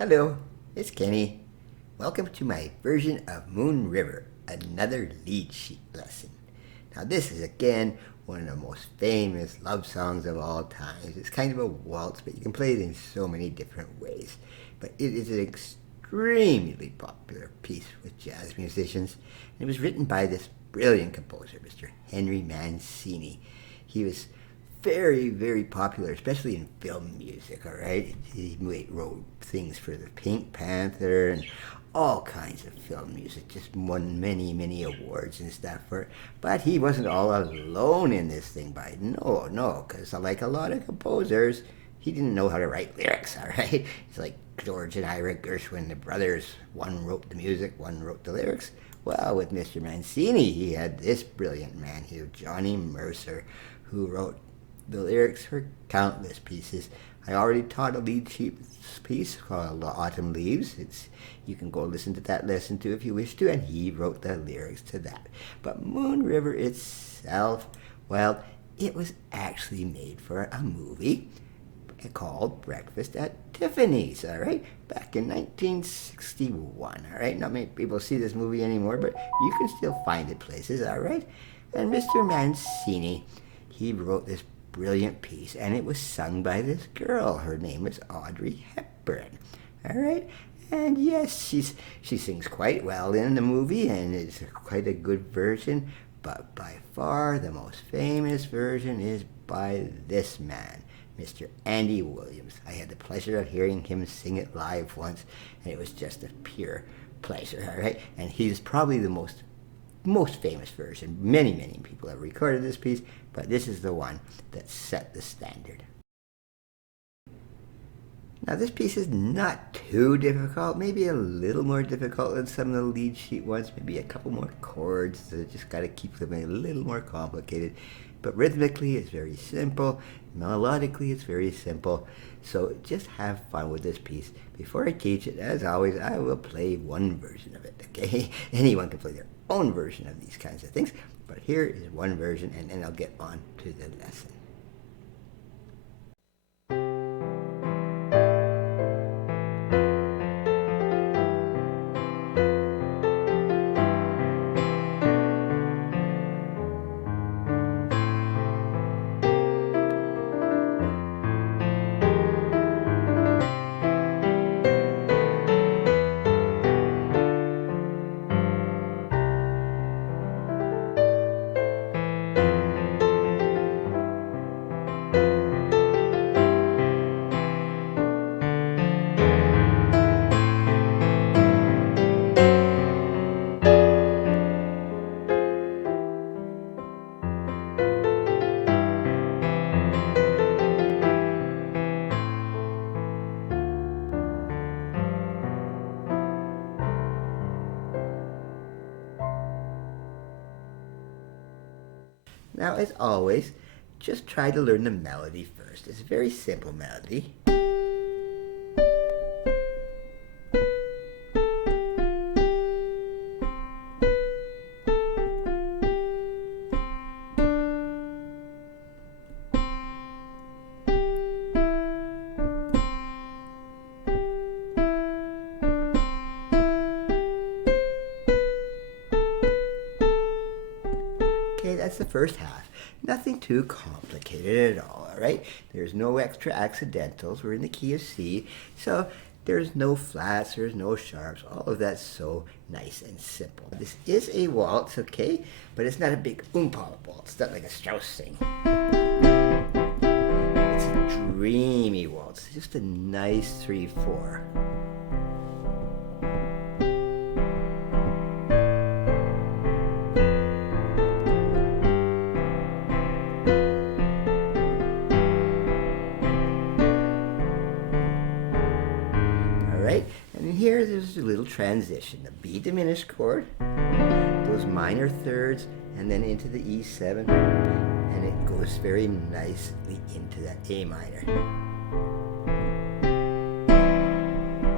Hello, it's Kenny. Welcome to my version of Moon River, another lead sheet lesson. Now this is again one of the most famous love songs of all time. It's kind of a waltz, but you can play it in so many different ways. But it is an extremely popular piece with jazz musicians. And it was written by this brilliant composer, Mr. Henry Mancini. He was very, very popular, especially in film music, all right? He wrote things for the Pink Panther and all kinds of film music, just won many, many awards and stuff for it. But he wasn't all alone in this thing no, because like a lot of composers, he didn't know how to write lyrics, all right? It's like George and Ira Gershwin, the brothers. One wrote the music, one wrote the lyrics. Well, with Mr. Mancini, he had this brilliant man here, Johnny Mercer, who wrote the lyrics for countless pieces. I already taught a lead sheet piece called Autumn Leaves. You can go listen to that lesson too if you wish to, and he wrote the lyrics to that. But Moon River itself, well, it was actually made for a movie called Breakfast at Tiffany's, all right, back in 1961, all right? Not many people see this movie anymore, but you can still find it places, all right? And Mr. Mancini, he wrote this brilliant piece, and it was sung by this girl. Her name is Audrey Hepburn, all right? And yes, she sings quite well in the movie, and it's quite a good version, but by far the most famous version is by this man, Mr. Andy Williams. I had the pleasure of hearing him sing it live once, and it was just a pure pleasure, all right? And he's probably the most famous version. Many, many people have recorded this piece, but this is the one that set the standard. Now this piece is not too difficult, maybe a little more difficult than some of the lead sheet ones, maybe a couple more chords, so just got to keep them a little more complicated. But rhythmically it's very simple, melodically it's very simple, so just have fun with this piece. Before I teach it, as always, I will play one version of it, okay? Anyone can play their own version of these kinds of things, but here is one version, and then I'll get on to the lesson. Now, as always, just try to learn the melody first. It's a very simple melody. Okay, that's the first half. Nothing too complicated at all, all right? There's no extra accidentals. We're in the key of C, so there's no flats, there's no sharps. All of that's so nice and simple. This is a waltz, okay? But it's not a big oompa waltz. It's not like a Strauss thing. It's a dreamy waltz. Just a nice 3/4. And here there's a little transition, the B diminished chord, those minor thirds, and then into the E7, and it goes very nicely into that A minor.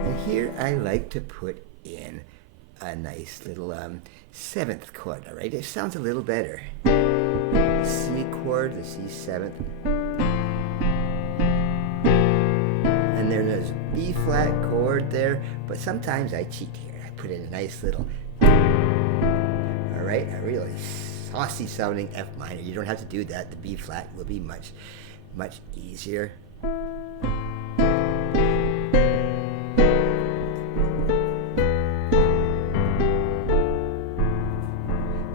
And here I like to put in a nice little 7th chord, all right? It sounds a little better. The C chord, the C7th, and then there's a B flat chord there, but sometimes I cheat here. I put in a nice little, all right, a really saucy sounding F minor. You don't have to do that. The B flat will be much, much easier.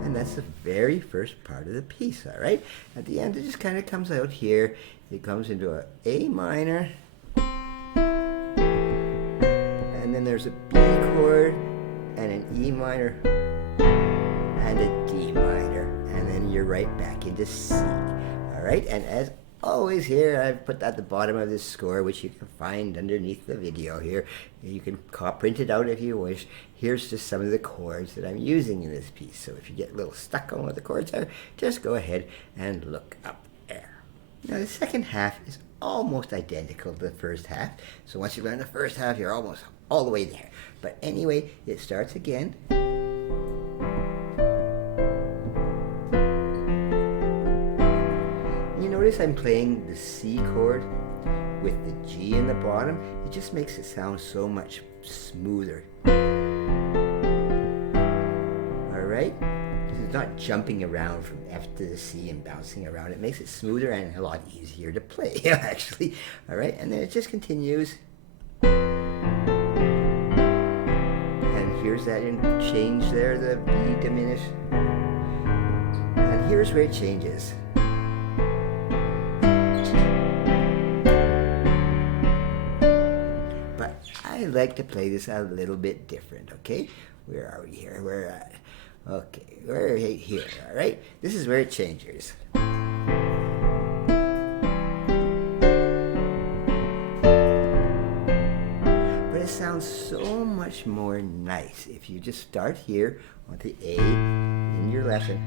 And that's the very first part of the piece, all right? At the end, it just kind of comes out here. It comes into a A minor, and then there's a B chord, and an E minor, and a D minor, and then you're right back into C, all right? And as always here, I've put at the bottom of this score, which you can find underneath the video here. You can print it out if you wish. Here's just some of the chords that I'm using in this piece. So if you get a little stuck on what the chords are, just go ahead and look up there. Now the second half is almost identical to the first half. So once you learn the first half, you're almost all the way there. But anyway, it starts again. You notice I'm playing the C chord with the G in the bottom. It just makes it sound so much smoother. Alright? It's not jumping around from F to the C and bouncing around. It makes it smoother and a lot easier to play, actually. Alright? And then it just continues. And here's that change there, the B diminished. And here's where it changes. I like to play this a little bit different, okay? Where are we here? We're at, okay, we're here, all right? This is where it changes. But it sounds so much more nice if you just start here on the A in your lesson.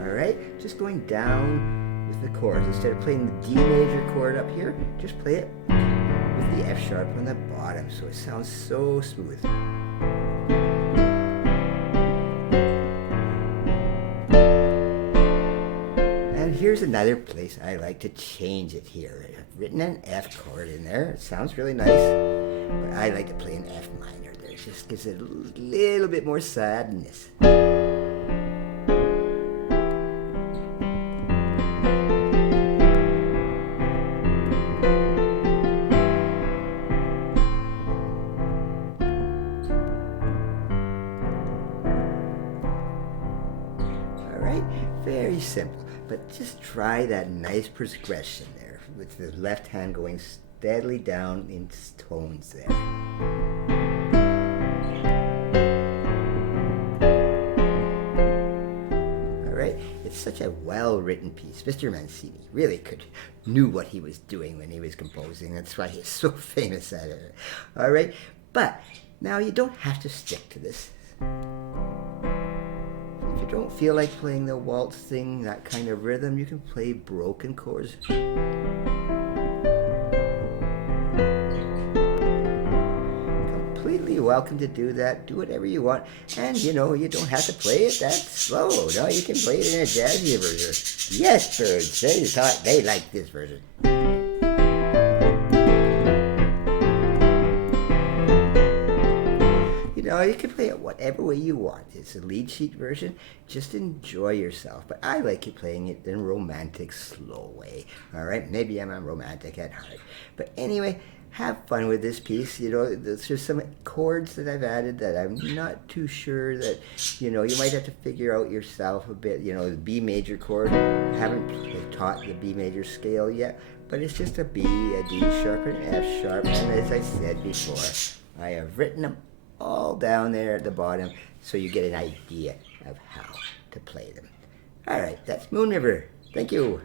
All right, just going down the chords. Instead of playing the D major chord up here, just play it with the F sharp on the bottom, so it sounds so smooth. And here's another place I like to change it here. I've written an F chord in there. It sounds really nice, but I like to play an F minor there. It just gives it a little bit more sadness. Very simple, but just try that nice progression there with the left hand going steadily down in tones there. All right, it's such a well-written piece. Mr. Mancini really knew what he was doing when he was composing. That's why he's so famous at it. All right, but now you don't have to stick to this. If you don't feel like playing the waltz thing, that kind of rhythm, you can play broken chords. Completely welcome to do that. Do whatever you want. And you know, you don't have to play it that slow. No, you can play it in a jazzy version. Yes, birds, they thought they liked this version. You can play it whatever way you want. It's a lead sheet version. Just enjoy yourself. But I like you playing it in a romantic, slow way. All right? Maybe I'm a romantic at heart. But anyway, have fun with this piece. You know, there's just some chords that I've added that I'm not too sure that, you know, you might have to figure out yourself a bit. You know, the B major chord. I haven't taught the B major scale yet. But it's just a B, a D sharp, and an F sharp. And as I said before, I have written them all down there at the bottom so you get an idea of how to play them. All right, that's Moon River. Thank you.